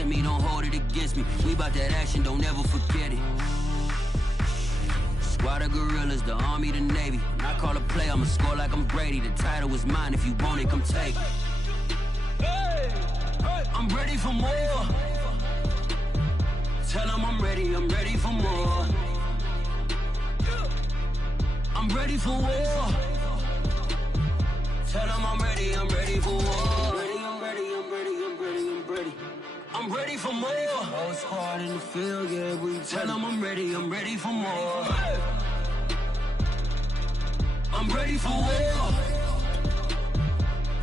tempt me, don't hold it against me. We bout that action, don't ever forget it. Squad of gorillas, the Army, the Navy. When I call a play, I'ma score like I'm Brady. The title is mine, if you want it, come take it. I'm ready for more. Tell them I'm ready for more. I'm ready for war. Tell them I'm ready for war. I'm ready for more. Oh, it's hard in the field, yeah, we tell them I'm ready for more. I'm ready for war.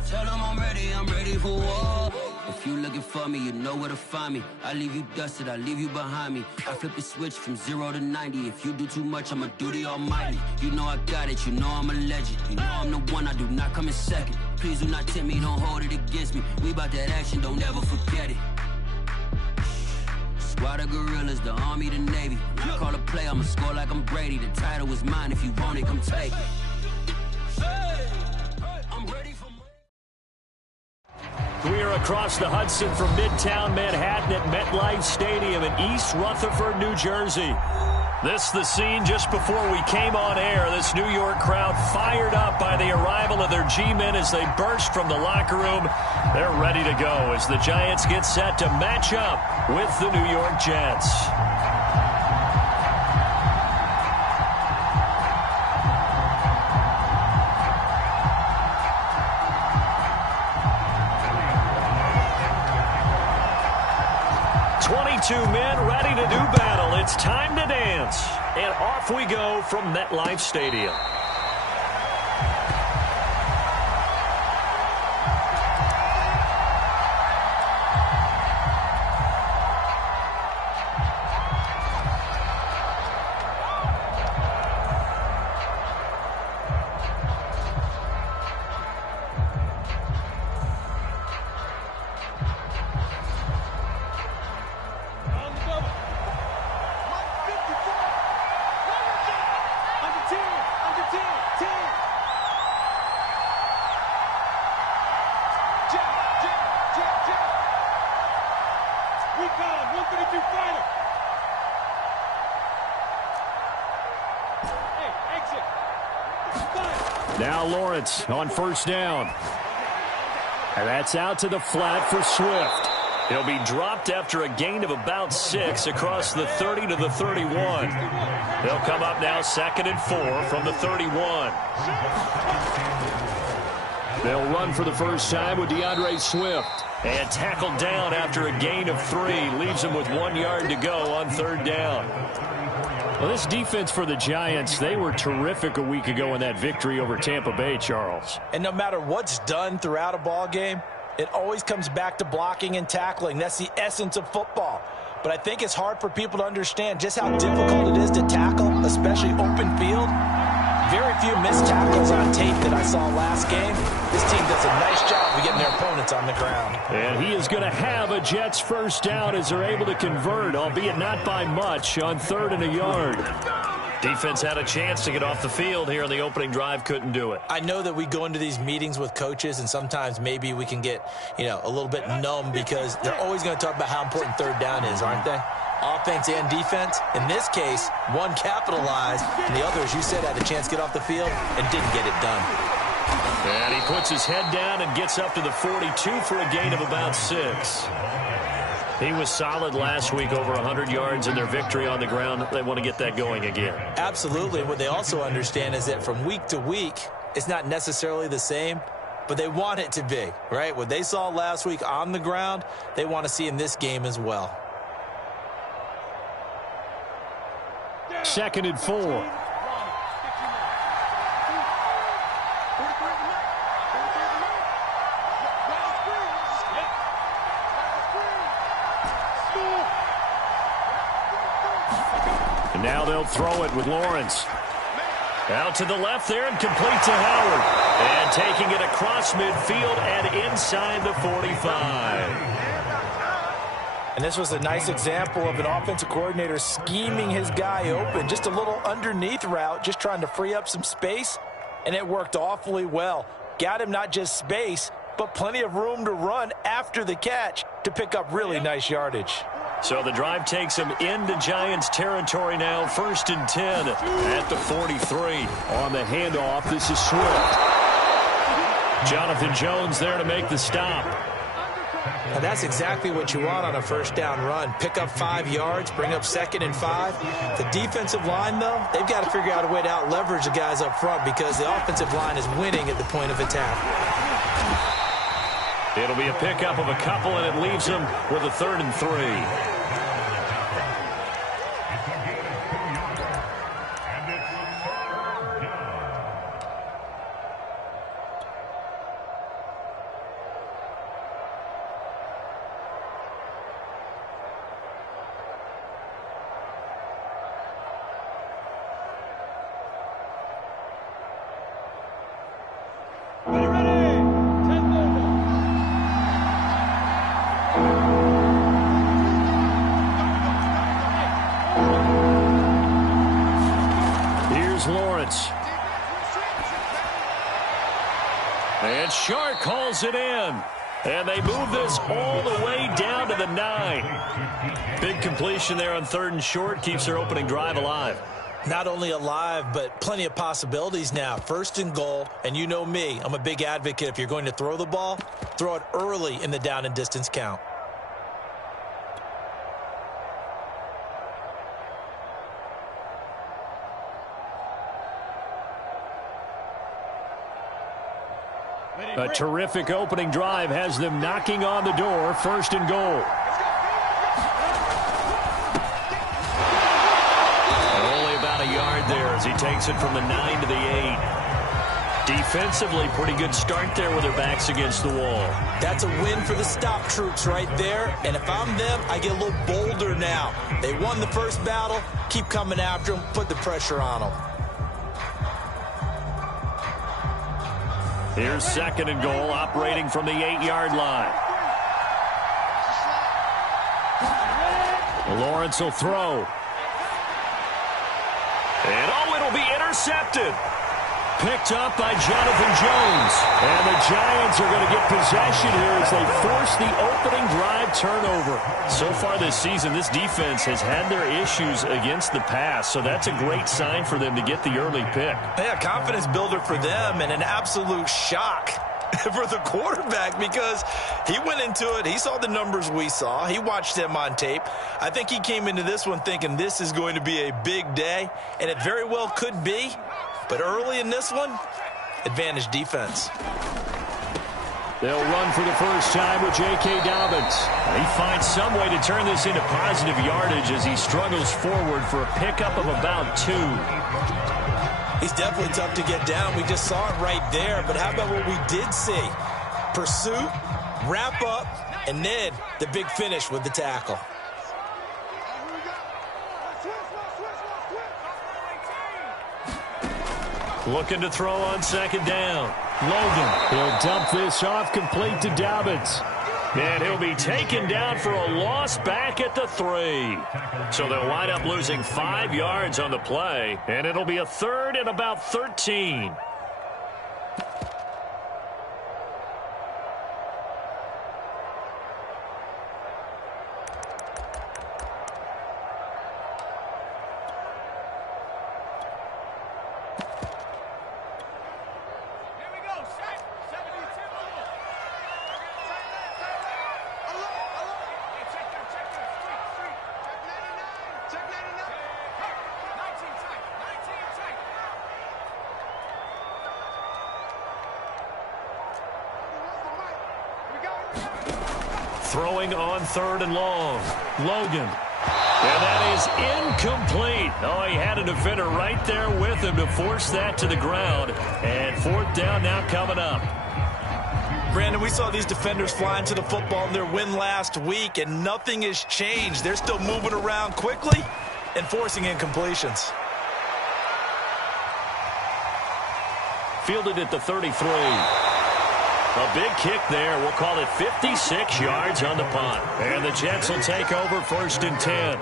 Tell them I'm ready for war. If you looking for me, you know where to find me. I leave you dusted, I leave you behind me. I flip the switch from 0 to 90. If you do too much, I'ma do the almighty. You know I got it, you know I'm a legend. You know I'm the one, I do not come in second. Please do not tempt me, don't hold it against me. We bout that action, don't ever forget it. Squad of gorillas, the Army, the Navy. When I call a play, I'ma score like I'm Brady. The title is mine, if you want it, come take it. I'm ready for more. We are across the Hudson from Midtown Manhattan at MetLife Stadium in East Rutherford, New Jersey. This the scene just before we came on air. This New York crowd fired up by the arrival of their G-men as they burst from the locker room. They're ready to go as the Giants get set to match up with the New York Jets. Two men ready to do battle. It's time to dance. And off we go from MetLife Stadium. Now Lawrence on first down. And that's out to the flat for Swift. He'll be dropped after a gain of about 6 across the 30 to the 31. They'll come up now 2nd and 4 from the 31. They'll run for the first time with DeAndre Swift. And tackled down after a gain of 3. Leaves him with 1 yard to go on 3rd down. Well, this defense for the Giants, they were terrific a week ago in that victory over Tampa Bay, Charles. And no matter what's done throughout a ball game, it always comes back to blocking and tackling. That's the essence of football. But I think it's hard for people to understand just how difficult it is to tackle, especially open field. Very few missed tackles on tape that I saw last game. This team does a nice job of getting their opponents on the ground. And he is going to have a Jets first down as they're able to convert, albeit not by much, on 3rd and a yard. Defense had a chance to get off the field here in the opening drive, couldn't do it. I know that we go into these meetings with coaches, and sometimes maybe we can get, a little bit numb because they're always going to talk about how important 3rd down is, aren't they? Offense and defense. In this case, one capitalized, and the other, as you said, had a chance to get off the field and didn't get it done. And he puts his head down and gets up to the 42 for a gain of about 6. He was solid last week, over 100 yards in their victory on the ground. They want to get that going again. Absolutely. What they also understand is that from week to week, it's not necessarily the same, but they want it to be, right? What they saw last week on the ground, they want to see in this game as well. 2nd and 4. And now they'll throw it with Lawrence. Out to the left there and complete to Howard. And taking it across midfield and inside the 45. And this was a nice example of an offensive coordinator scheming his guy open. Just a little underneath route, just trying to free up some space. And it worked awfully well. Got him not just space, but plenty of room to run after the catch to pick up really nice yardage. So the drive takes him into Giants territory now. 1st and 10 at the 43. On the handoff, this is Swift. Jonathan Jones there to make the stop. And that's exactly what you want on a first down run. Pick up 5 yards, bring up 2nd and 5. The defensive line, though, they've got to figure out a way to out-leverage the guys up front because the offensive line is winning at the point of attack. It'll be a pickup of a couple, and it leaves him with a 3rd and 3. And Shark calls it in. And they move this all the way down to the 9. Big completion there on 3rd and short. Keeps their opening drive alive. Not only alive, but plenty of possibilities now. 1st and goal, and you know me. I'm a big advocate. If you're going to throw the ball, throw it early in the down and distance count. A terrific opening drive has them knocking on the door. 1st and goal. Only about a yard there as he takes it from the 9 to the 8. Defensively, pretty good start there with their backs against the wall. That's a win for the stop troops right there. And if I'm them, I get a little bolder now. They won the first battle. Keep coming after them. Put the pressure on them. Here's 2nd and goal, operating from the 8-yard line. Lawrence will throw. And it'll be intercepted. Picked up by Jonathan Jones. And the Giants are going to get possession here as they force the opening drive turnover. So far this season, this defense has had their issues against the pass, so that's a great sign for them to get the early pick. Yeah, confidence builder for them and an absolute shock for the quarterback because he went into it. He saw the numbers we saw. He watched them on tape. I think he came into this one thinking this is going to be a big day, and it very well could be. But early in this one, advantage defense. They'll run for the first time with J.K. Dobbins. He finds some way to turn this into positive yardage as he struggles forward for a pickup of about 2. He's definitely tough to get down. We just saw it right there. But how about what we did see? Pursuit, wrap up, and then the big finish with the tackle. Looking to throw on 2nd down. Logan, he'll dump this off complete to Dobbins. And he'll be taken down for a loss back at the 3. So they'll wind up losing 5 yards on the play, and it'll be a 3rd and about 13. Throwing on 3rd and long. Logan. And that is incomplete. Oh, he had a defender right there with him to force that to the ground. And 4th down now coming up. Brandon, we saw these defenders flying to the football in their win last week, and nothing has changed. They're still moving around quickly and forcing incompletions. Fielded at the 33. A big kick there. We'll call it 56 yards on the punt. And the Jets will take over 1st and 10.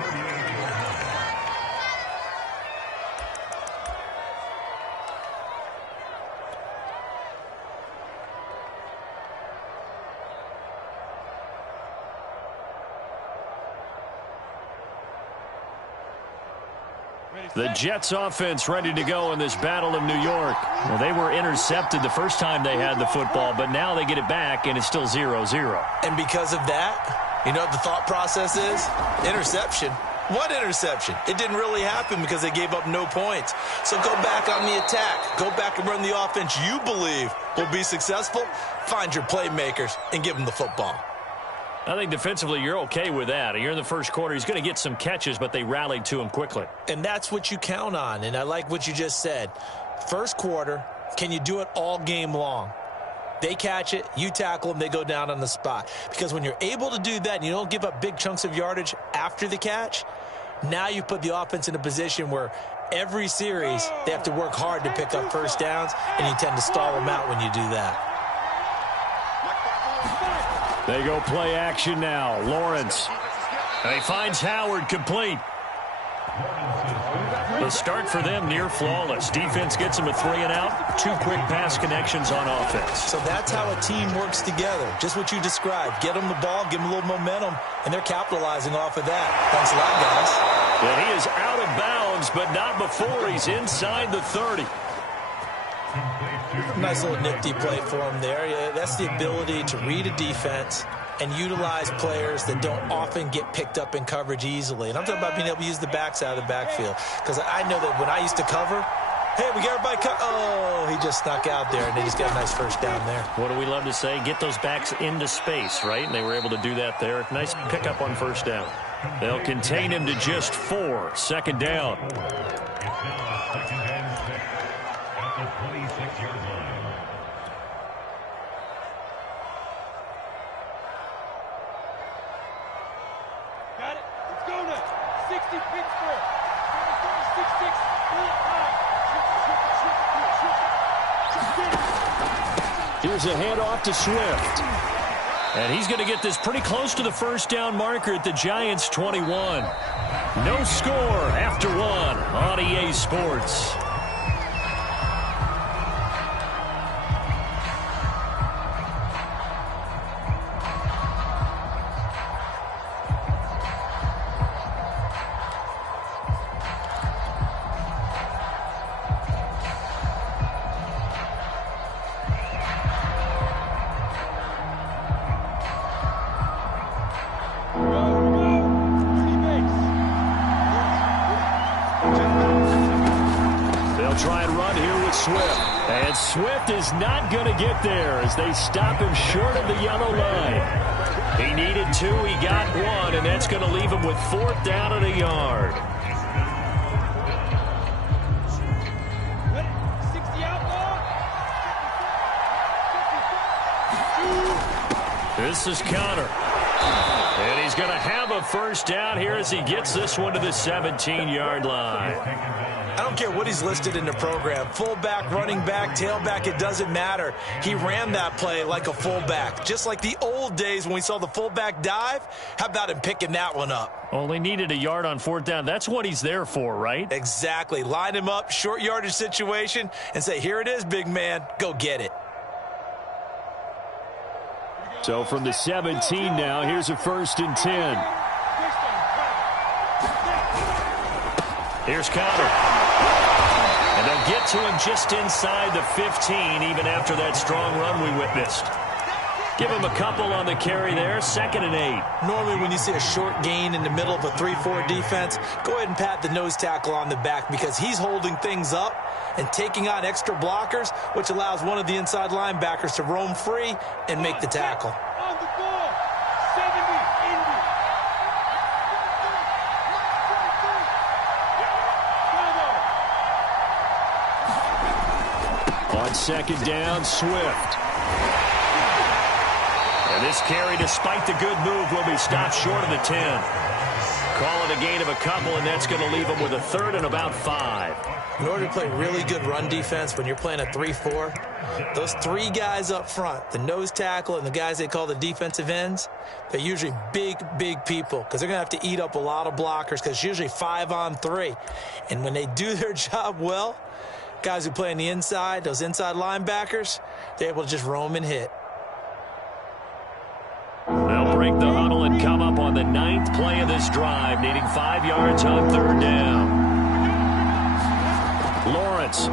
The Jets offense ready to go in this battle in New York. Well, they were intercepted the first time they had the football, but now they get it back, and it's still 0-0. And because of that, you know what the thought process is? Interception. What interception? It didn't really happen because they gave up no points. So go back on the attack. Go back and run the offense you believe will be successful. Find your playmakers and give them the football. I think defensively you're okay with that. You're in the first quarter. He's going to get some catches, but they rallied to him quickly. And that's what you count on, and I like what you just said. First quarter, can you do it all game long? They catch it, you tackle them, they go down on the spot. Because when you're able to do that and you don't give up big chunks of yardage after the catch, now you put the offense in a position where every series they have to work hard to pick up first downs, and you tend to stall them out when you do that. They go play action now. Lawrence. And he finds Howard complete. The start for them near flawless. Defense gets him a 3-and-out. 2 quick pass connections on offense. So that's how a team works together. Just what you described. Get them the ball, give them a little momentum, and they're capitalizing off of that. Thanks a lot, guys. And he is out of bounds, but not before he's inside the 30. Nice little nifty play for him there. Yeah, that's the ability to read a defense and utilize players that don't often get picked up in coverage easily. And I'm talking about being able to use the backs out of the backfield. Because I know that when I used to cover, hey, we got everybody oh, he just snuck out there, and they just got a nice first down there. What do we love to say? Get those backs into space, right? And they were able to do that there. Nice pickup on first down. They'll contain him to just 4. Second down. Here's a handoff to Swift. And he's going to get this pretty close to the first down marker at the Giants' 21. No score after 1 on EA Sports. Swift is not going to get there as they stop him short of the yellow line. He needed 2, he got 1, and that's going to leave him with 4th down and a yard. This is Connor. And he's going to have a first down here as he gets this one to the 17-yard line. I don't care what he's listed in the program. Fullback, running back, tailback, it doesn't matter. He ran that play like a fullback. Just like the old days when we saw the fullback dive. How about him picking that one up? Only needed a yard on 4th down. That's what he's there for, right? Exactly. Line him up, short yardage situation, and say, here it is, big man. Go get it. So from the 17 now, here's a 1st and 10. Here's Connor. And they'll get to him just inside the 15, even after that strong run we witnessed. Give him a couple on the carry there, 2nd and 8. Normally when you see a short gain in the middle of a 3-4 defense, go ahead and pat the nose tackle on the back because he's holding things up and taking on extra blockers, which allows one of the inside linebackers to roam free and make the tackle. On 2nd down, Swift. And this carry, despite the good move, will be stopped short of the 10. Call it a gain of a couple, and that's going to leave them with a 3rd and about 5. In order to play really good run defense when you're playing a 3-4, those 3 guys up front, the nose tackle and the guys they call the defensive ends, they're usually big, big people because they're going to have to eat up a lot of blockers because it's usually 5 on 3. And when they do their job well, guys who play on the inside, those inside linebackers, they're able to just roam and hit. They'll break the huddle and come up on the 9th play of this drive, needing 5 yards on 3rd down. Lawrence.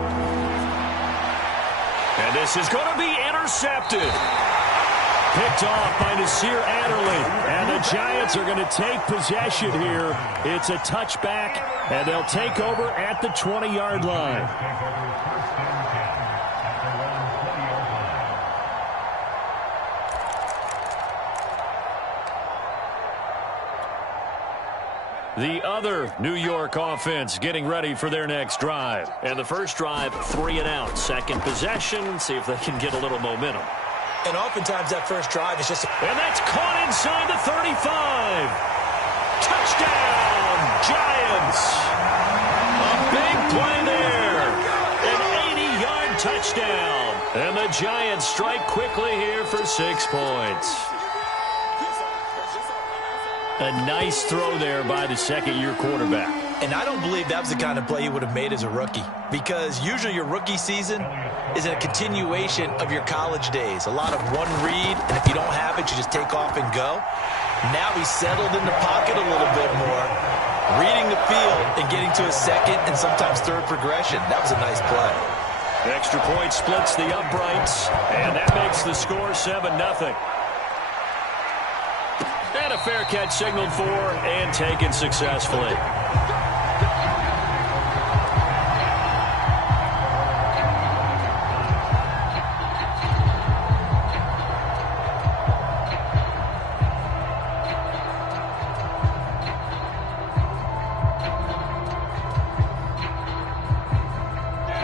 And this is going to be intercepted. Picked off by Nasir Adderley. And the Giants are going to take possession here. It's a touchback, and they'll take over at the 20-yard line. The other New York offense getting ready for their next drive. And the first drive, 3 and out. Second possession, see if they can get a little momentum. And oftentimes that first drive is just... And that's caught inside the 35. Touchdown, Giants. A big play there. An 80-yard touchdown. And the Giants strike quickly here for 6 points. A nice throw there by the second-year quarterback. And I don't believe that was the kind of play he would have made as a rookie, because usually your rookie season is a continuation of your college days. A lot of one read, and if you don't have it, you just take off and go. Now he's settled in the pocket a little bit more, reading the field and getting to a second and sometimes third progression. That was a nice play. Extra point splits the uprights, and that makes the score 7-0. And a fair catch signaled for and taken successfully.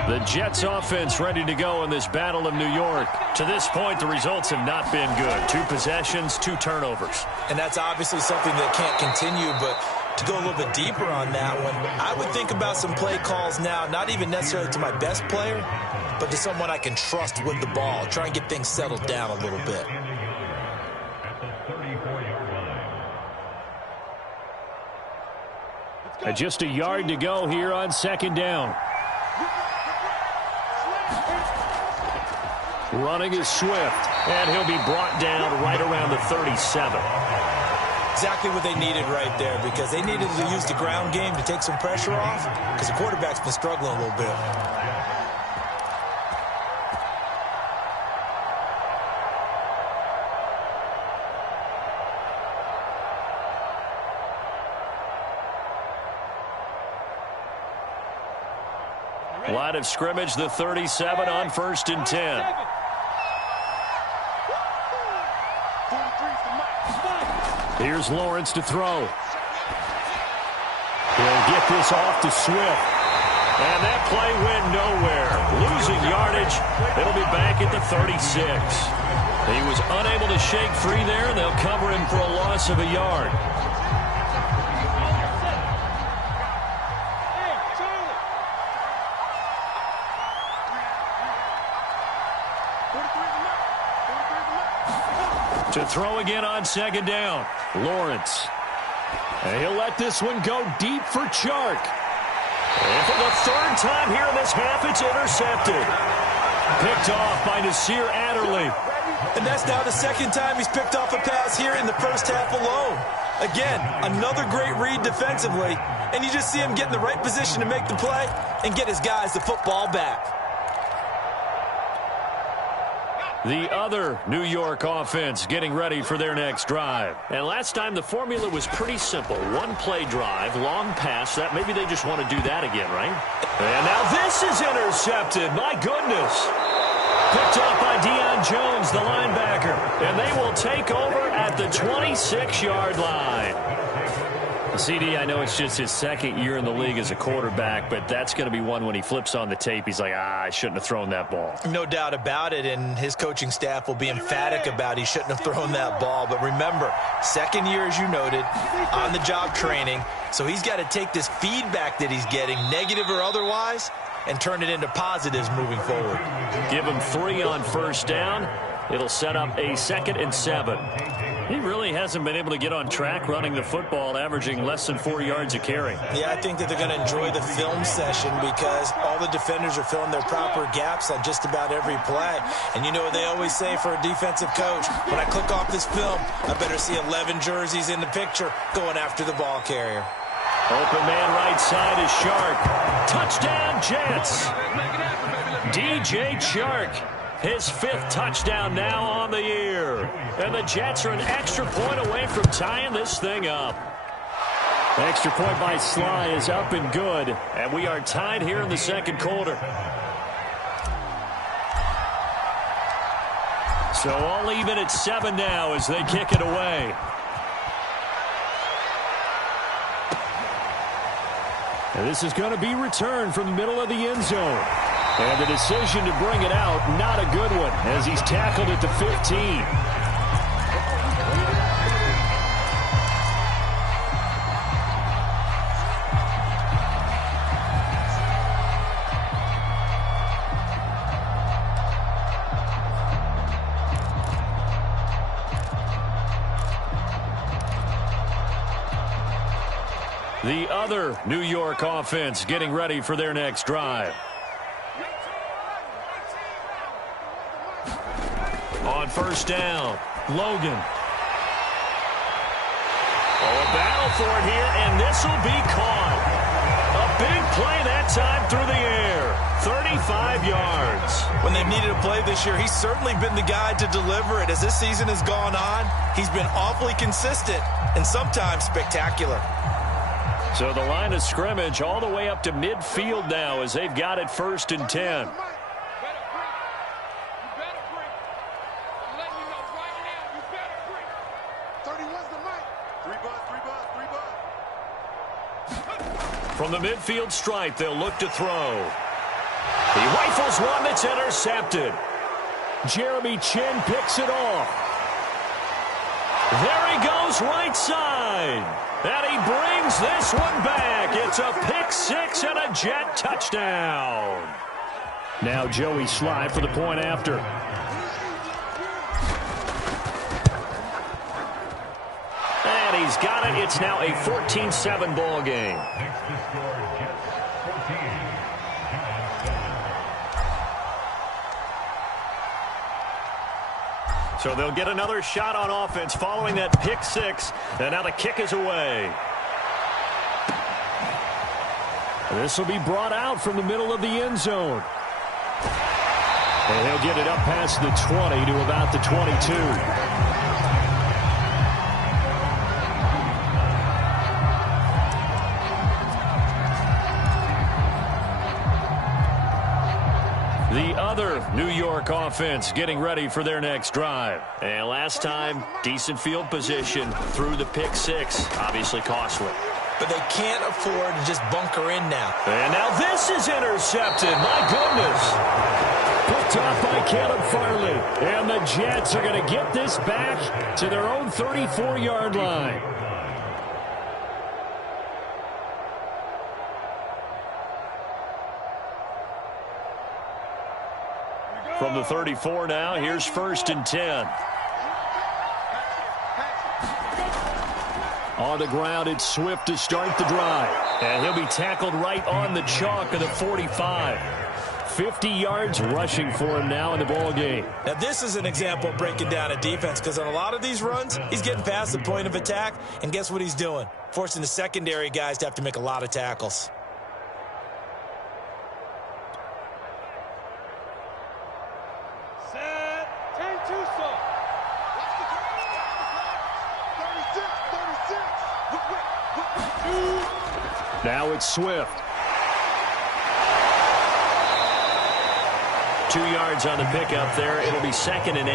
The Jets offense ready to go in this Battle of New York. To this point, the results have not been good. 2 possessions, 2 turnovers. And that's obviously something that can't continue, but to go a little bit deeper on that one, I would think about some play calls now, not even necessarily to my best player, but to someone I can trust with the ball. Try and get things settled down a little bit. And just a yard to go here on second down. Running is Swift, and he'll be brought down right around the 37. Exactly what they needed right there, because they needed to use the ground game to take some pressure off, because the quarterback's been struggling a little bit. Line of scrimmage, the 37 on 1st and 10. Here's Lawrence to throw. He'll get this off to Swift. And that play went nowhere. Losing yardage. It'll be back at the 36. He was unable to shake free there. They'll cover him for a loss of a yard. To throw again on second down. Lawrence. And he'll let this one go deep for Chark. And for the 3rd time here in this half, it's intercepted. Picked off by Nasir Adderley. And that's now the 2nd time he's picked off a pass here in the first half alone. Again, another great read defensively. And you just see him get in the right position to make the play and get his guys the football back. The other New York offense getting ready for their next drive. And last time the formula was pretty simple. 1-play drive, long pass. That maybe they just want to do that again, right? And now this is intercepted. My goodness. Picked up by Deion Jones, the linebacker. And they will take over at the 26-yard line. CD, I know it's just his 2nd year in the league as a quarterback, but that's going to be one when he flips on the tape. He's like, I shouldn't have thrown that ball. No doubt about it, and his coaching staff will be emphatic about he shouldn't have thrown that ball. But remember, 2nd year, as you noted, on-the-job training. So he's got to take this feedback that he's getting, negative or otherwise, and turn it into positives moving forward. Give him 3 on 1st down. It'll set up a 2nd and 7. He really hasn't been able to get on track running the football, averaging less than 4 yards a carry. Yeah, I think that they're going to enjoy the film session because all the defenders are filling their proper gaps on just about every play. And you know what they always say for a defensive coach? When I click off this film, I better see 11 jerseys in the picture going after the ball carrier. Open man right side is Shark. Touchdown, Jets. DJ Chark, his 5th touchdown now on the year. And the Jets are an extra point away from tying this thing up. The extra point by Sly is up and good. And we are tied here in the second quarter. So all even at 7 now as they kick it away. And this is going to be returned from the middle of the end zone. And the decision to bring it out, not a good one, as he's tackled at the 15. The other New York offense getting ready for their next drive. On first down, Logan. Oh, a battle for it here, and this will be caught. A big play that time through the air. 35 yards. When they've needed a play this year, he's certainly been the guy to deliver it. As this season has gone on, he's been awfully consistent and sometimes spectacular. So the line of scrimmage all the way up to midfield now as they've got it 1st and 10. From the midfield stripe, they'll look to throw. He rifles one that's intercepted. Jeremy Chin picks it off. There he goes right side. And he brings this one back. It's a pick 6 and a Jet touchdown. Now Joey Sly for the point after. And he's got it. It's now a 14-7 ball game. So they'll get another shot on offense following that pick 6. And now the kick is away. This will be brought out from the middle of the end zone. And he'll get it up past the 20 to about the 22. The other New York offense getting ready for their next drive. And last time, decent field position through the pick 6. Obviously costly. But they can't afford to just bunker in now. And now this is intercepted. My goodness. Picked off by Caleb Farley. And the Jets are going to get this back to their own 34-yard line. From the 34 now, here's 1st and 10. On the ground, it's Swift to start the drive. And he'll be tackled right on the chalk of the 45. 50 yards rushing for him now in the ball game. Now, this is an example of breaking down a defense because on a lot of these runs, he's getting past the point of attack. And guess what he's doing? Forcing the secondary guys to have to make a lot of tackles. Now it's Swift. 2 yards on the pickup there. It'll be 2nd and 8.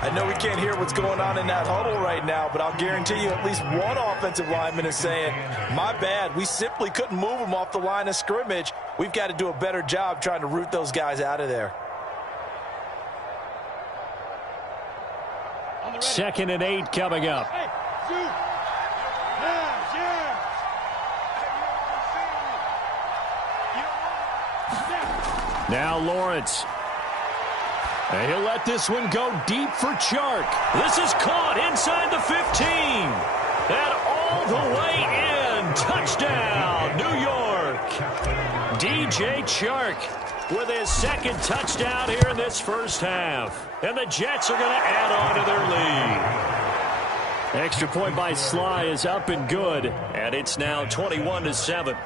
I know we can't hear what's going on in that huddle right now, but I'll guarantee you at least one offensive lineman is saying, my bad, we simply couldn't move them off the line of scrimmage. We've got to do a better job trying to root those guys out of there. 2nd and 8 coming up. Now Lawrence. And he'll let this one go deep for Chark. This is caught inside the 15. And all the way in. Touchdown, New York. DJ Chark with his 2nd touchdown here in this first half. And the Jets are going to add on to their lead. Extra point by Sly is up and good, and it's now 21-7.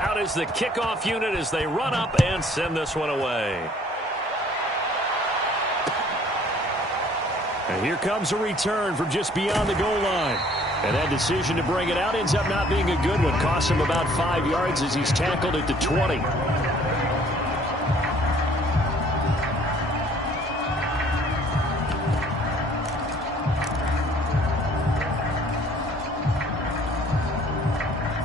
Out is the kickoff unit as they run up and send this one away. And here comes a return from just beyond the goal line. And that decision to bring it out ends up not being a good one. Costs him about 5 yards as he's tackled at the 20.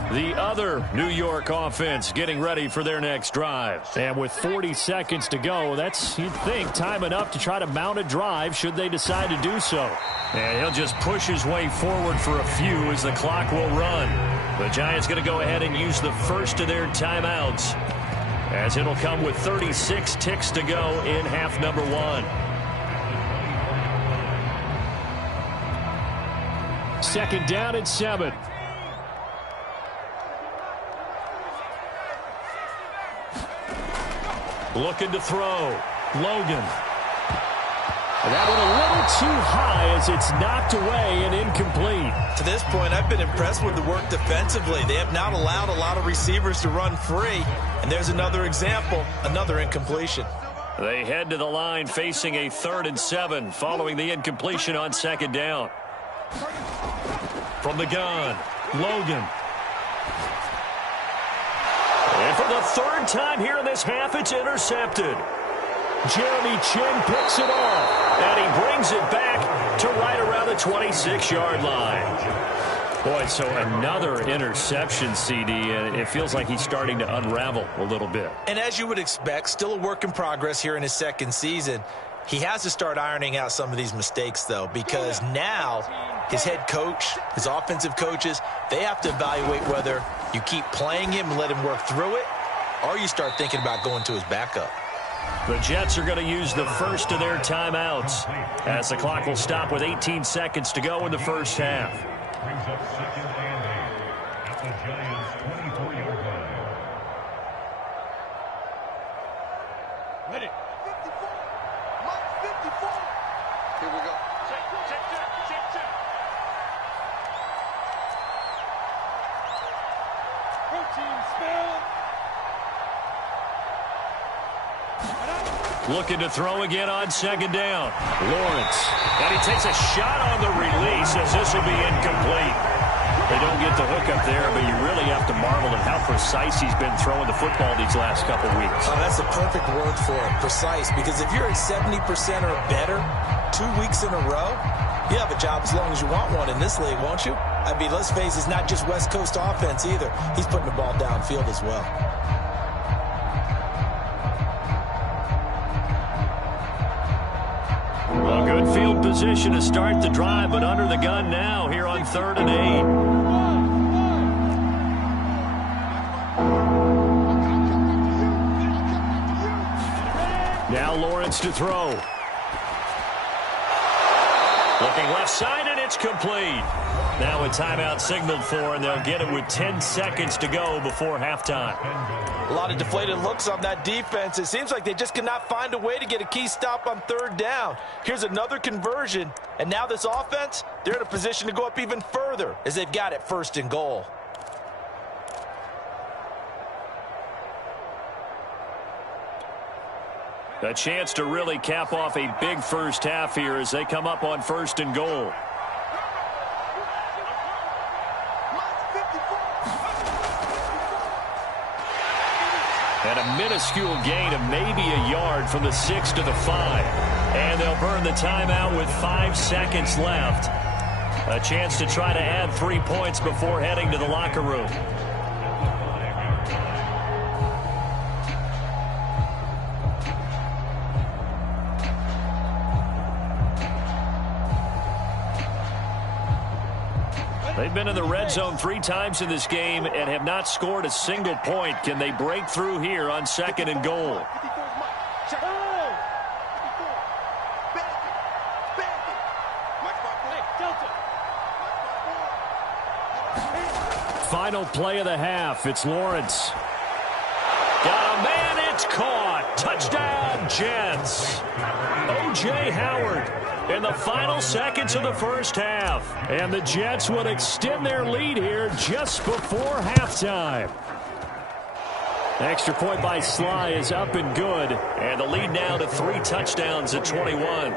The other New York offense getting ready for their next drive. And with 40 seconds to go, that's, you'd think, time enough to try to mount a drive should they decide to do so. And he'll just push his way forward for a few as the clock will run. The Giants going to go ahead and use the first of their timeouts, as it'll come with 36 ticks to go in half number 1. Second down and 7. Looking to throw. Logan. And that one a little too high as it's knocked away and incomplete. To this point, I've been impressed with the work defensively. They have not allowed a lot of receivers to run free. And there's another example, another incompletion. They head to the line facing a 3rd and 7 following the incompletion on second down. From the gun, Logan. And for the 3rd time here in this half, it's intercepted. Jeremy Chin picks it off, and he brings it back to right around the 26-yard line. Boy, so another interception, CD, and it feels like he's starting to unravel a little bit. And as you would expect, still a work in progress here in his second season. He has to start ironing out some of these mistakes, though, because now his head coach, his offensive coaches, they have to evaluate whether you keep playing him and let him work through it, or you start thinking about going to his backup. The Jets are going to use the first of their timeouts as the clock will stop with 18 seconds to go in the first half. Brings up second and 8 at the Giants' 24-yard line. Ready. 54. Mark 54. Here we go. Check. Routine spell. Looking to throw again on second down. Lawrence. And he takes a shot on the release as this will be incomplete. They don't get the hook up there, but you really have to marvel at how precise he's been throwing the football these last couple weeks. Oh, that's a perfect word for it, precise, because if you're at 70% or better 2 weeks in a row, you have a job as long as you want one in this league, won't you? I mean, let's face it, it's not just West Coast offense either. He's putting the ball downfield as well. A good field position to start the drive, but under the gun now here on 3rd and 8. Now Lawrence to throw. Looking left side, and it's complete. Now a timeout signaled for, and they'll get it with 10 seconds to go before halftime. A lot of deflated looks on that defense. It seems like they just cannot find a way to get a key stop on 3rd down. Here's another conversion, and now this offense, they're in a position to go up even further as they've got it 1st and goal. A chance to really cap off a big first half here as they come up on 1st and goal. And a minuscule gain of maybe a yard from the 6 to the 5. And they'll burn the timeout with 5 seconds left. A chance to try to add 3 points before heading to the locker room. They've been in the red zone 3 times in this game and have not scored a single point. Can they break through here on 2nd and goal? Final play of the half. It's Lawrence. Got a man. It's caught. Touchdown, Jets. O.J. Howard in the final seconds of the first half. And the Jets would extend their lead here just before halftime. Extra point by Sly is up and good. And the lead now to 3 touchdowns at 21.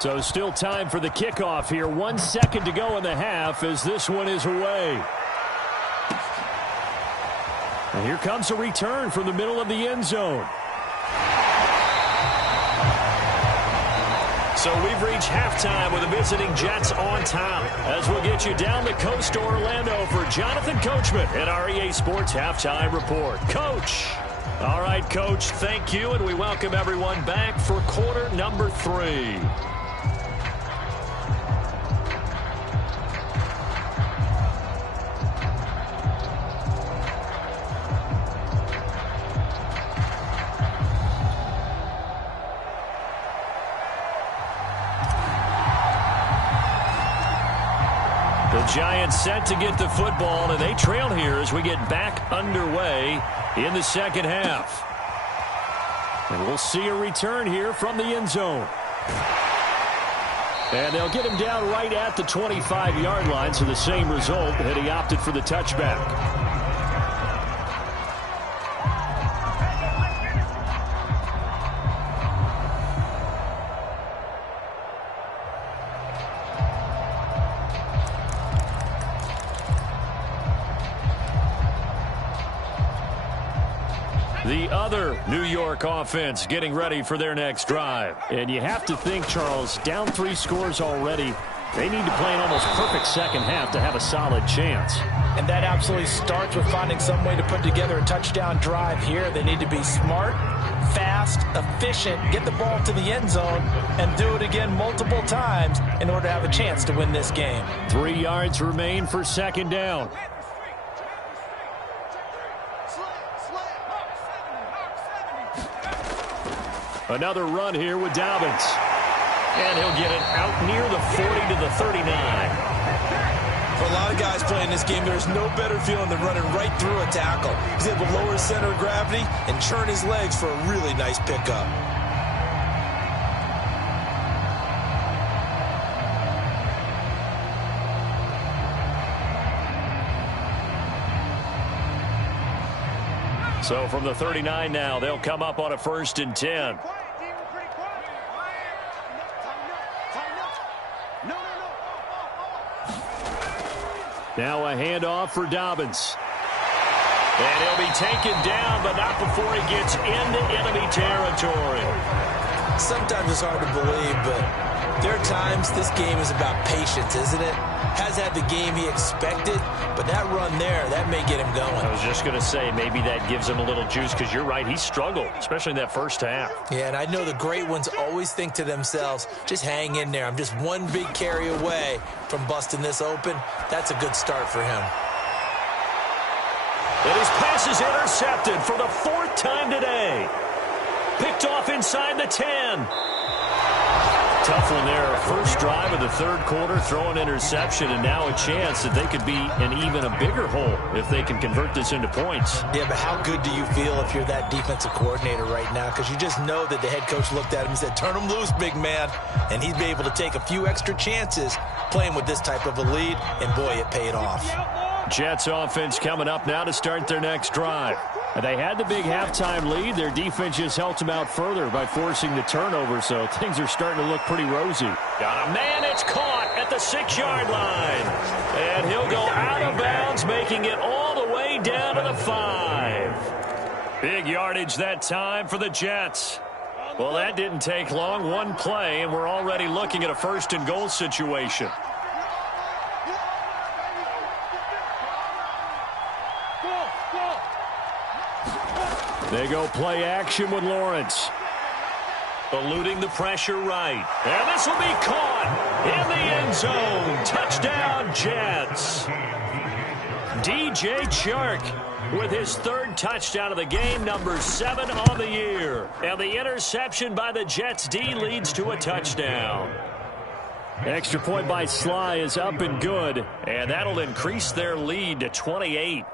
So still time for the kickoff here. 1 second to go in the half as this one is away. And here comes a return from the middle of the end zone. So we've reached halftime with the visiting Jets on top. As we'll get you down the coast to Orlando for Jonathan Coachman at our EA Sports Halftime Report. Coach. All right, Coach, thank you, and we welcome everyone back for quarter number 3. Giants set to get the football, and they trail here as we get back underway in the second half. And we'll see a return here from the end zone. And they'll get him down right at the 25-yard line, so the same result, and he opted for the touchback. The other New York offense getting ready for their next drive. And you have to think, Charles, down 3 scores already. They need to play an almost perfect second half to have a solid chance. And that absolutely starts with finding some way to put together a touchdown drive here. They need to be smart, fast, efficient, get the ball to the end zone, and do it again multiple times in order to have a chance to win this game. 3 yards remain for second down. Another run here with Dobbins. And he'll get it out near the 40 to the 39. For a lot of guys playing this game, there's no better feeling than running right through a tackle. He's able to lower his center of gravity and churn his legs for a really nice pickup. So from the 39 now, they'll come up on a 1st and 10. Now a handoff for Dobbins. And he'll be taken down, but not before he gets into enemy territory. Sometimes it's hard to believe, but there are times this game is about patience, isn't it? Has had the game he expected, but that run there, that may get him going. I was just going to say, maybe that gives him a little juice, because you're right, he struggled, especially in that first half. Yeah, and I know the great ones always think to themselves, just hang in there. I'm just one big carry away from busting this open. That's a good start for him. And his pass is intercepted for the 4th time today. Picked off inside the 10. Tough one there. First drive of the 3rd quarter, throw an interception, and now a chance that they could be in even a bigger hole if they can convert this into points. Yeah, but how good do you feel if you're that defensive coordinator right now? Because you just know that the head coach looked at him and said, turn him loose, big man. And he'd be able to take a few extra chances playing with this type of a lead, and boy, it paid off. Jets offense coming up now to start their next drive. They had the big halftime lead. Their defense just helped them out further by forcing the turnover, so things are starting to look pretty rosy. Got a man, it's caught at the 6-yard line. And he'll go out of bounds, making it all the way down to the 5. Big yardage that time for the Jets. Well, that didn't take long. One play, and we're already looking at a 1st and goal situation. They go play action with Lawrence. Eluding the pressure right. And this will be caught in the end zone. Touchdown, Jets. DJ Chark with his third touchdown of the game, number 7 on the year. And the interception by the Jets D leads to a touchdown. Extra point by Sly is up and good, and that'll increase their lead to 28.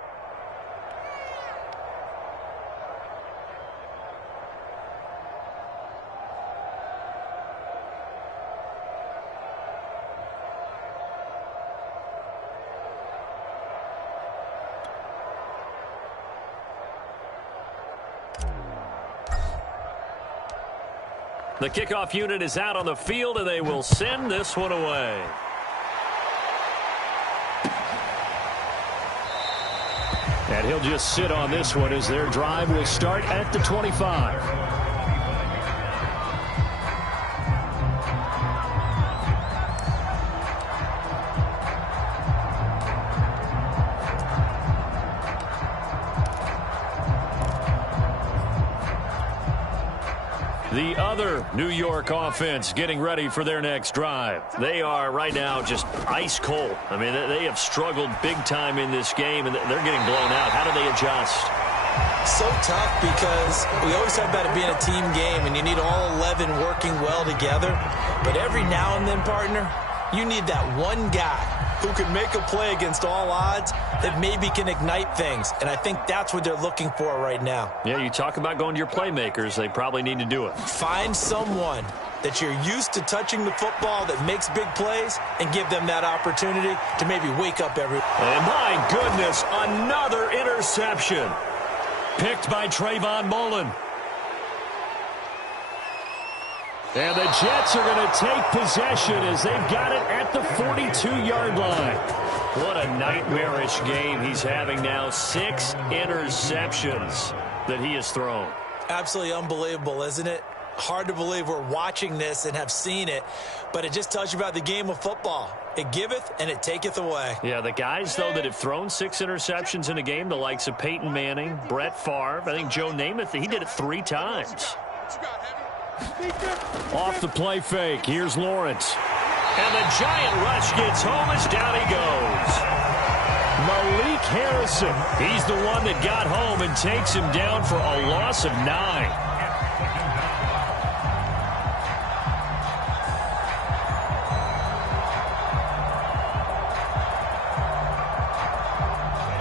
The kickoff unit is out on the field, and they will send this one away. And he'll just sit on this one as their drive will start at the 25. The other New York offense getting ready for their next drive. They are right now just ice cold. I mean, they have struggled big time in this game, and they're getting blown out. How do they adjust? So tough because we always talk about it being a team game, and you need all 11 working well together. But every now and then, partner, you need that one guy who can make a play against all odds that maybe can ignite things. And I think that's what they're looking for right now. Yeah, you talk about going to your playmakers. They probably need to do it. Find someone that you're used to touching the football that makes big plays and give them that opportunity to maybe wake up every... And my goodness, another interception. Picked by Trayvon Mullen. And the Jets are going to take possession as they've got it at the 42-yard line. What a nightmarish game he's having now. 6 interceptions that he has thrown. Absolutely unbelievable, isn't it? Hard to believe we're watching this and have seen it, but it just tells you about the game of football. It giveth and it taketh away. Yeah, the guys, though, that have thrown 6 interceptions in a game, the likes of Peyton Manning, Brett Favre, I think Joe Namath, he did it 3 times. Off the play fake, here's Lawrence. And the giant rush gets home as down he goes. Malik Harrison, he's the one that got home and takes him down for a loss of 9.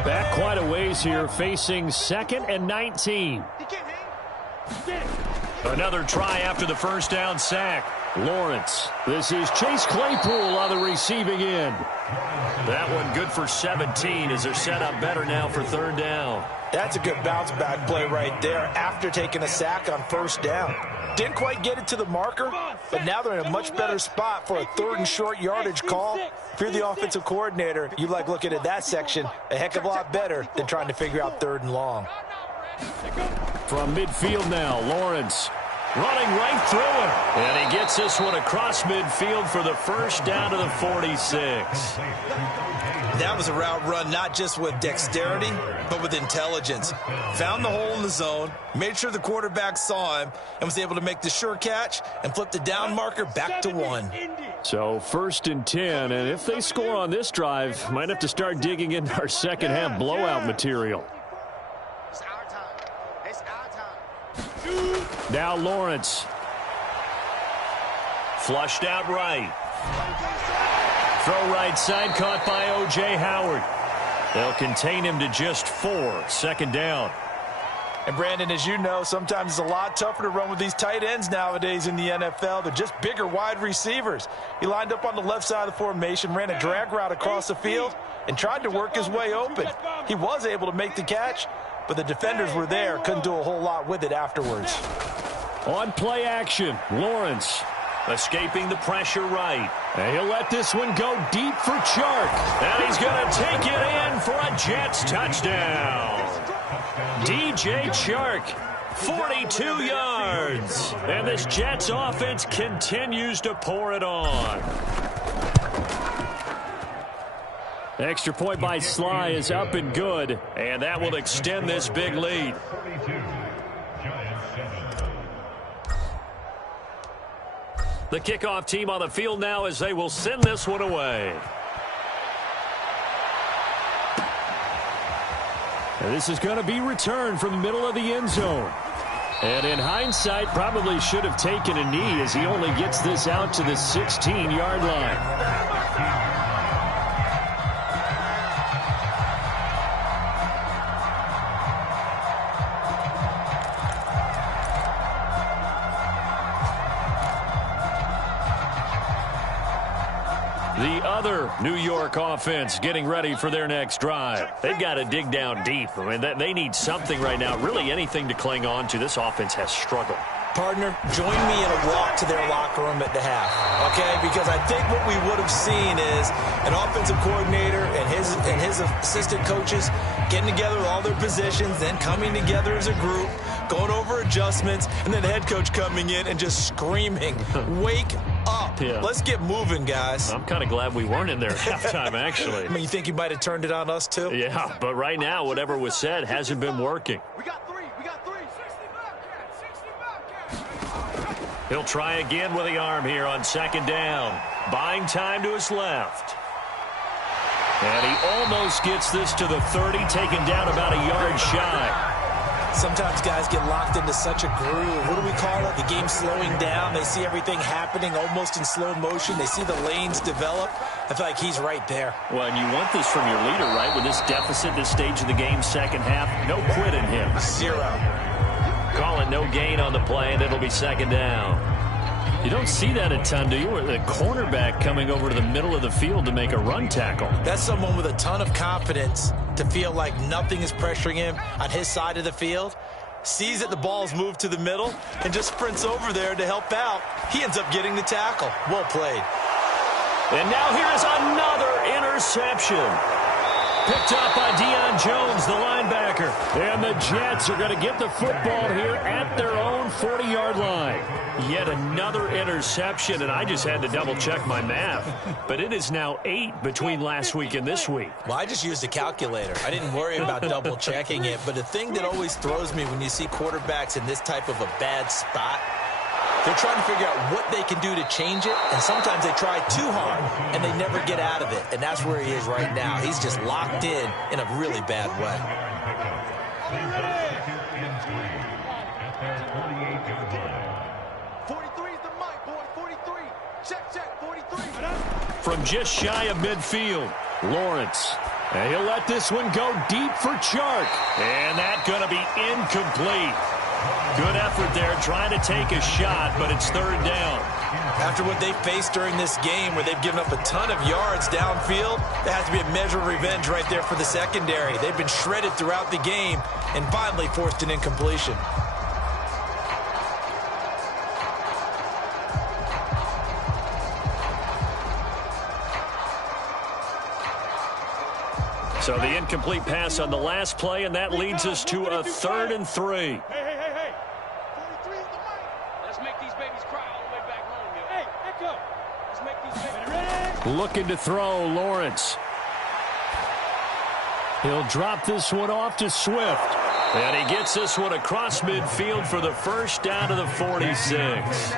Back quite a ways here, facing 2nd and 19. Another try after the first down sack. Lawrence. This is Chase Claypool on the receiving end. That one good for 17 as they're set up better now for 3rd down. That's a good bounce back play right there after taking a sack on 1st down. Didn't quite get it to the marker, but now they're in a much better spot for a 3rd and short yardage call. If you're the offensive coordinator, you like looking at that section a heck of a lot better than trying to figure out 3rd and long. From midfield now, Lawrence running right through him. And he gets this one across midfield for the first down to the 46. That was a route run not just with dexterity, but with intelligence. Found the hole in the zone, made sure the quarterback saw him, and was able to make the sure catch and flip the down marker back to 1. So 1st and 10, and if they score on this drive, might have to start digging into our second half blowout material. Now Lawrence. Flushed out right. Throw right side, caught by O.J. Howard. They'll contain him to just 4, 2nd down. And Brandon, as you know, sometimes it's a lot tougher to run with these tight ends nowadays in the NFL. They're just bigger wide receivers. He lined up on the left side of the formation, ran a drag route across the field, and tried to work his way open. He was able to make the catch, but the defenders were there, couldn't do a whole lot with it afterwards. On play action, Lawrence escaping the pressure right. And he'll let this one go deep for Chark. And he's going to take it in for a Jets touchdown. DJ Chark, 42 yards. And this Jets offense continues to pour it on. Extra point by Sly is up and good. And that will extend this big lead. The kickoff team on the field now as they will send this one away. And this is going to be returned from the middle of the end zone. And in hindsight, probably should have taken a knee as he only gets this out to the 16-yard line. The other New York offense getting ready for their next drive. They've got to dig down deep. I mean, they need something right now, really anything to cling on to. This offense has struggled. Partner, join me in a walk to their locker room at the half, okay? Because I think what we would have seen is an offensive coordinator and his assistant coaches getting together with all their positions, then coming together as a group, going over adjustments, and then the head coach coming in and just screaming, wake up. Yeah. Let's get moving, guys. I'm kind of glad we weren't in there at halftime, actually. I mean, you think you might have turned it on us, too? Yeah, but right now, whatever was said hasn't been working. We got three. 60 back. He'll try again with the arm here on second down. Buying time to his left. And he almost gets this to the 30, taken down about a yard shy. Sometimes guys get locked into such a groove. What do we call it? The game slowing down. They see everything happening almost in slow motion. They see the lanes develop. I feel like he's right there. Well, and you want this from your leader, right? With this deficit, this stage of the game, second half, no quit in him. 0. Call it no gain on the play, and it'll be second down. You don't see that a ton, do you? Or the cornerback coming over to the middle of the field to make a run tackle. That's someone with a ton of confidence to feel like nothing is pressuring him on his side of the field. Sees that the ball's moved to the middle and just sprints over there to help out. He ends up getting the tackle. Well played. And now here is another interception. Picked up by Deion Jones, the linebacker. And the Jets are going to get the football here at their own 40-yard line. Yet another interception, and I just had to double-check my math. But it is now 8 between last week and this week. Well, I just used a calculator. I didn't worry about double-checking it. But the thing that always throws me when you see quarterbacks in this type of a bad spot, they're trying to figure out what they can do to change it, and sometimes they try too hard, and they never get out of it. And that's where he is right now. He's just locked in a really bad way. From just shy of midfield, Lawrence. And he'll let this one go deep for Chark. And that's going to be incomplete. Good effort there, trying to take a shot, but it's third down. After what they faced during this game where they've given up a ton of yards downfield, there has to be a measure of revenge right there for the secondary. They've been shredded throughout the game and finally forced an incompletion. So the incomplete pass on the last play, and that leads us to a 3rd and 3. Hey. 43 is the mic. Let's make these babies cry all the way back home, yo. Hey, Echo. Let's make these babies ready. Looking to throw, Lawrence. He'll drop this one off to Swift. And he gets this one across midfield for the first down to the 46.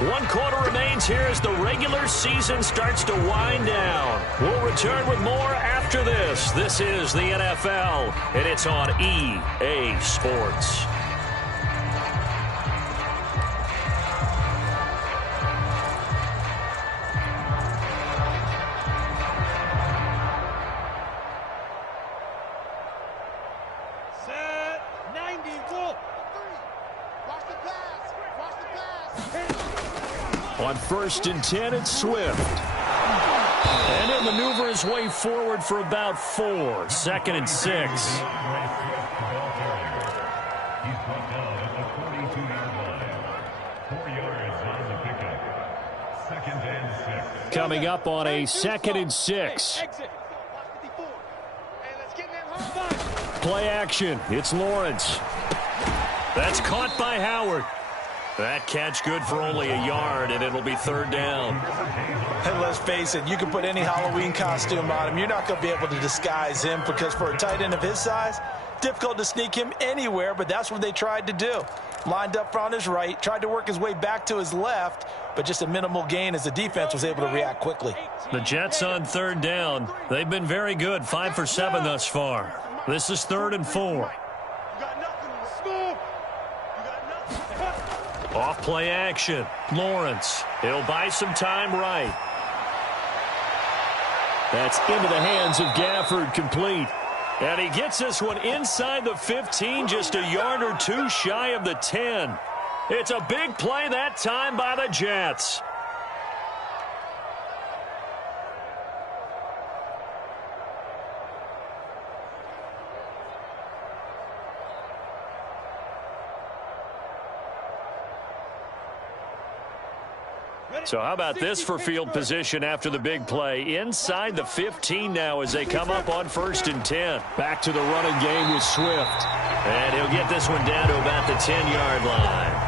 One quarter remains here as the regular season starts to wind down. We'll return with more after this. This is the NFL, and it's on EA Sports. Set 90, Wolf. Watch the pass. On 1st and 10, it's Swift. And he'll maneuver his way forward for about 4. 2nd and 6. He's brought down at the 42-yard line. 4 yards on the pickup. 2nd and 6. Coming up on a 2nd and 6. Exit. Watch 54. Hey, let's get in that home. Play action. It's Lawrence. That's caught by Howard. That catch good for only a yard, and it'll be third down. And let's face it, you can put any Halloween costume on him. You're not going to be able to disguise him because for a tight end of his size, difficult to sneak him anywhere, but that's what they tried to do. Lined up on his right, tried to work his way back to his left, but just a minimal gain as the defense was able to react quickly. The Jets on third down. They've been very good, 5 for 7 thus far. This is 3rd and 4. Off play action. Lawrence. He'll buy some time right. That's into the hands of Gafford, complete. And he gets this one inside the 15, just a yard or two shy of the 10. It's a big play that time by the Jets. So how about this for field position after the big play? Inside the 15 now as they come up on 1st and 10. Back to the running game with Swift. And he'll get this one down to about the 10-yard line.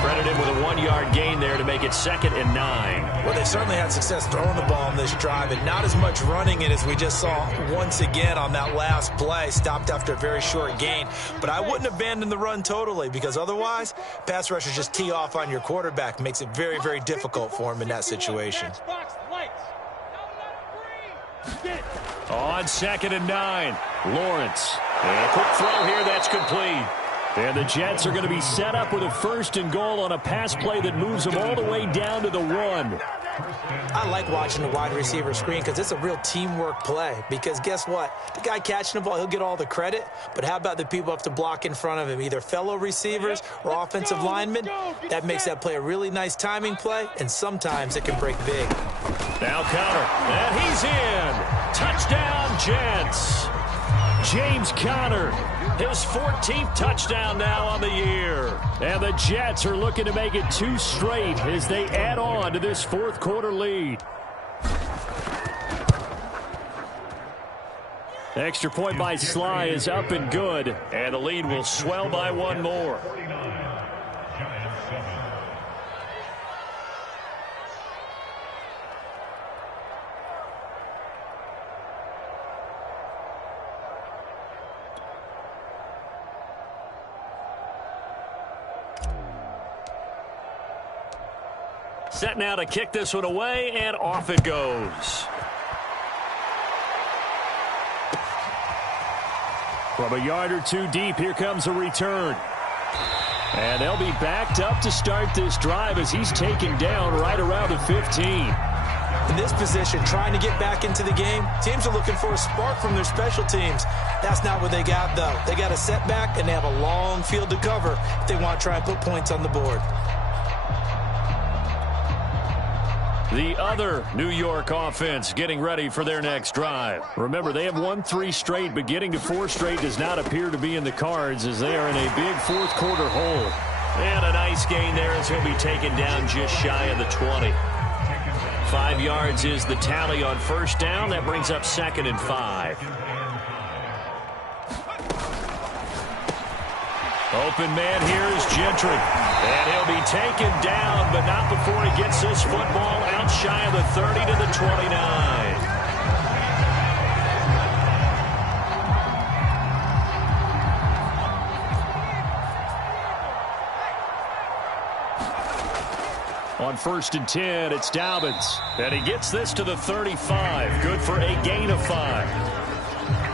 Credit him with a 1-yard gain there to make it 2nd and 9. Well, they certainly had success throwing the ball on this drive, and not as much running it as we just saw once again on that last play. Stopped after a very short gain. But I wouldn't abandon the run totally, because otherwise, pass rushers just tee off on your quarterback. Makes it very, very difficult for him in that situation. On 2nd and 9, Lawrence. And a quick throw here, that's complete. And the Jets are going to be set up with a 1st and goal on a pass play that moves them all the way down to the 1. I like watching the wide receiver screen because it's a real teamwork play. Because guess what? The guy catching the ball, he'll get all the credit. But how about the people have to block in front of him, either fellow receivers or offensive linemen? That makes that play a really nice timing play, and sometimes it can break big. Now Conner, and he's in. Touchdown, Jets. James Conner, his 14th touchdown now on the year. And the Jets are looking to make it 2 straight as they add on to this 4th quarter lead. Extra point by Sly is up and good, and the lead will swell by 1 more. Set now to kick this one away, and off it goes. From a yard or 2 deep, here comes a return. And they'll be backed up to start this drive as he's taken down right around the 15. In this position, trying to get back into the game, teams are looking for a spark from their special teams. That's not what they got, though. They got a setback, and they have a long field to cover if they want to try and put points on the board. The other New York offense getting ready for their next drive. Remember, they have won 3 straight, but getting to 4 straight does not appear to be in the cards as they are in a big 4th quarter hole. And a nice gain there as he'll be taken down just shy of the 20. 5 yards is the tally on 1st down. That brings up 2nd and 5. Open man here is Gentry. And he'll be taken down, but not before he gets this football out shy of the 30 to the 29. On 1st and 10, it's Dobbins. And he gets this to the 35. Good for a gain of 5.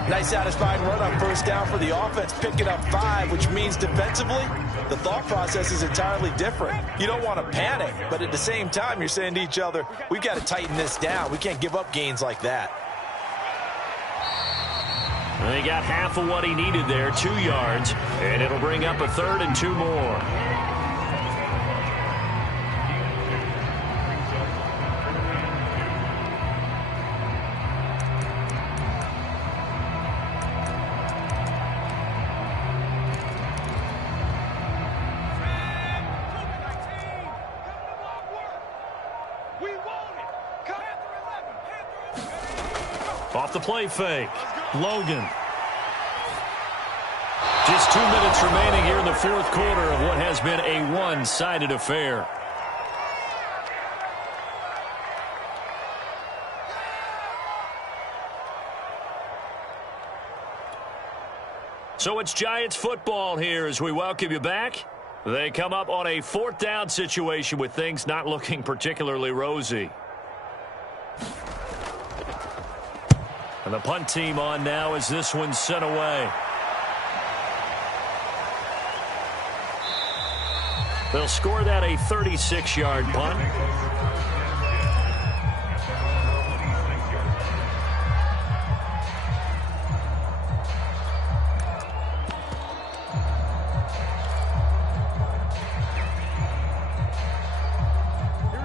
Nice satisfying run on 1st down for the offense, picking up 5, which means defensively, the thought process is entirely different. You don't want to panic, but at the same time, you're saying to each other, we've got to tighten this down. We can't give up gains like that. And he got half of what he needed there, 2 yards, and it'll bring up a 3rd and 2 more. Off the play fake, Logan. Just 2 minutes remaining here in the fourth quarter of what has been a one-sided affair. So it's Giants football here as we welcome you back. They come up on a fourth down situation with things not looking particularly rosy. And the punt team on now as this one's sent away. They'll score that a 36-yard punt.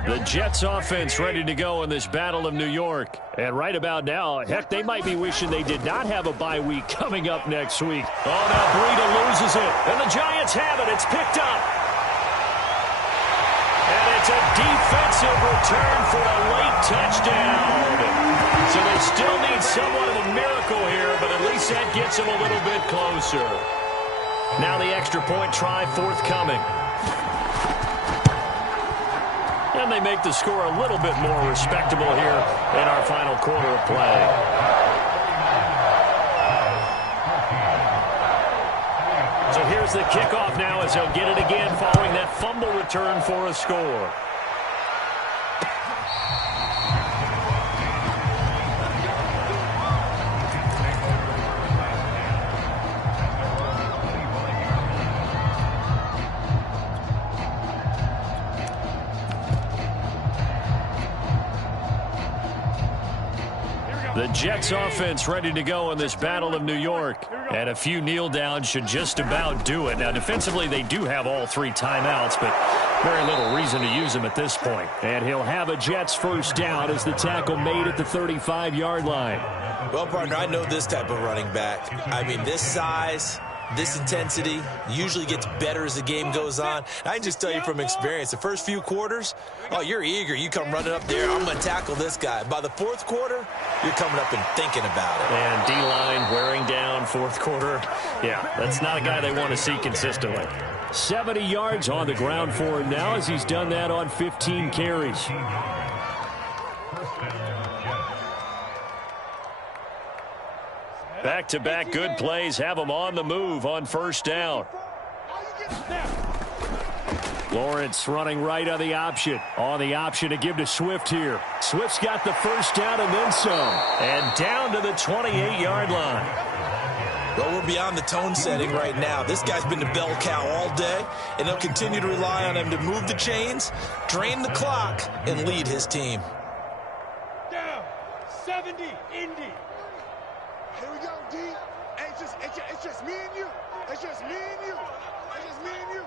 The Jets offense ready to go in this Battle of New York. And right about now, heck, they might be wishing they did not have a bye week coming up next week. Oh, now Breida loses it. And the Giants have it. It's picked up. And it's a defensive return for a late touchdown. So they still need somewhat of a miracle here, but at least that gets them a little bit closer. Now the extra point try forthcoming. And they make the score a little bit more respectable here in our final quarter of play. So here's the kickoff now as they'll get it again following that fumble return for a score. The Jets offense ready to go in this Battle of New York. And a few kneel downs should just about do it. Now, defensively, they do have all three timeouts, but very little reason to use them at this point. And he'll have a Jets first down as the tackle made at the 35-yard line. Well, partner, I know this type of running back. I mean, this size, this intensity usually gets better as the game goes on. I can just tell you from experience, the first few quarters, oh, you're eager. You come running up there, I'm going to tackle this guy. By the fourth quarter, you're coming up and thinking about it. And D-line wearing down fourth quarter. Yeah, that's not a guy they want to see consistently. 70 yards on the ground for him now as he's done that on 15 carries. Back-to-back good plays have them on the move on first down. Lawrence running right on the option. On the option to give to Swift here. Swift's got the first down and then some. And down to the 28-yard line. Well, we're beyond the tone setting right now. This guy's been the bell cow all day, and they'll continue to rely on him to move the chains, drain the clock, and lead his team. Down, 70, Indy. Here we go, D. It's just me and you. It's just me and you. It's just me and you.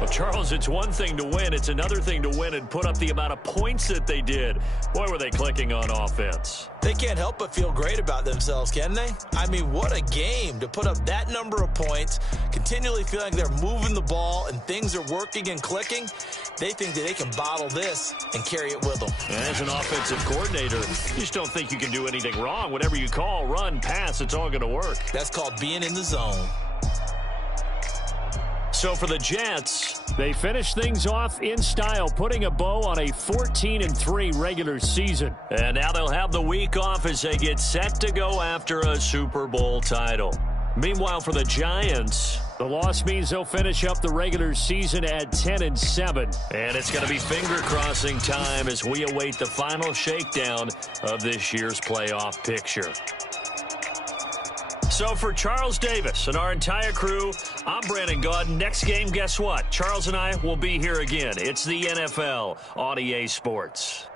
Well, Charles, it's one thing to win. It's another thing to win and put up the amount of points that they did. Boy, were they clicking on offense. They can't help but feel great about themselves, can they? I mean, what a game to put up that number of points, continually feel like they're moving the ball and things are working and clicking. They think that they can bottle this and carry it with them. And as an offensive coordinator, you just don't think you can do anything wrong. Whatever you call, run, pass, it's all going to work. That's called being in the zone. So for the Jets, they finish things off in style, putting a bow on a 14-3 regular season. And now they'll have the week off as they get set to go after a Super Bowl title. Meanwhile, for the Giants, the loss means they'll finish up the regular season at 10-7. And it's going to be finger-crossing time as we await the final shakedown of this year's playoff picture. So for Charles Davis and our entire crew, I'm Brandon Gaudin. Next game, guess what? Charles and I will be here again. It's the NFL on EA Sports.